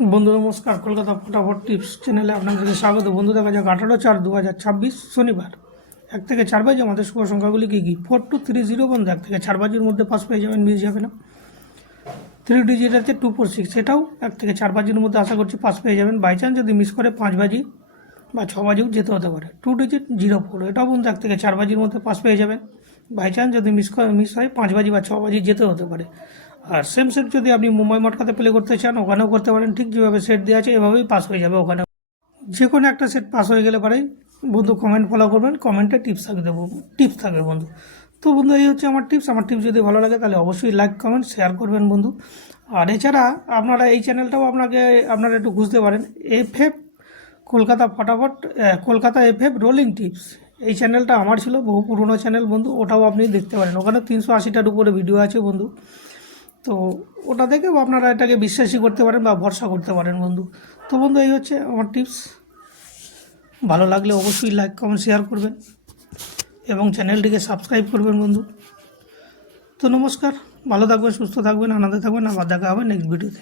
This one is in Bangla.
বন্ধু নমস্কার, কলকাতা ফটাফট টিপস চ্যানেলে আপনাদেরকে স্বাগত। বন্ধু, দেখা যাক 18/4/2026 শনিবার 1 থেকে 4 বাজে আমাদের শুভ সংখ্যাগুলি কী কী। 4230 বন্ধু 1 থেকে 4 বাজির মধ্যে পাস পেয়ে যাবেন, মিস যাবে না। 3 ডিজিট আছে 246, সেটাও 1 থেকে 4 বাজির মধ্যে আশা করছি পাস পেয়ে যাবেন। বাই চান্স যদি মিস করে 5 বাজি বা 6 বাজিও যেতে হতে পারে। 2 ডিজিট 04, এটাও বন্ধু 1 থেকে 4 বাজির মধ্যে পাস পেয়ে যাবেন। বাই চান্স যদি মিস হয় 5 বাজি বা 6 বাজি যেতে হতে পারে। আর সেম সেট যদি আপনি মুম্বাই মটকাতে প্লে করতে চান ওখানেও করতে পারেন, ঠিক যেভাবে সেট দেওয়া আছে এভাবেই পাস হয়ে যাবে। ওখানে যে কোনো একটা সেট পাস হয়ে গেলে পরেই বন্ধু কমেন্ট ফলো করবেন, কমেন্টে টিপস থাকবে বন্ধু। তো বন্ধু এই হচ্ছে আমার টিপস যদি ভালো লাগে তাহলে অবশ্যই লাইক কমেন্ট শেয়ার করবেন বন্ধু। আর এছাড়া আপনারা এই চ্যানেলটাও আপনারা একটু খুঁজতে পারেন, এফএফ কলকাতা ফটাফট, কলকাতা এফএফ রোলিং টিপস। এই চ্যানেলটা আমার ছিল, বহু পুরনো চ্যানেল বন্ধু, ওটাও আপনি দেখতে পারেন। ওখানে 380টার উপরে ভিডিও আছে বন্ধু। তো ওটা দেখেও আপনারা এটাকে বিশ্বাসই করতে পারেন বা ভরসা করতে পারেন বন্ধু। তো বন্ধু এই হচ্ছে আমার টিপস। ভালো লাগলে অবশ্যই লাইক কমেন্ট শেয়ার করবেন এবং চ্যানেলটিকে সাবস্ক্রাইব করবেন বন্ধু। তো নমস্কার, ভালো থাকবেন, সুস্থ থাকবেন, আনন্দে থাকবেন। আবার দেখা হবে নেক্সট ভিডিওতে।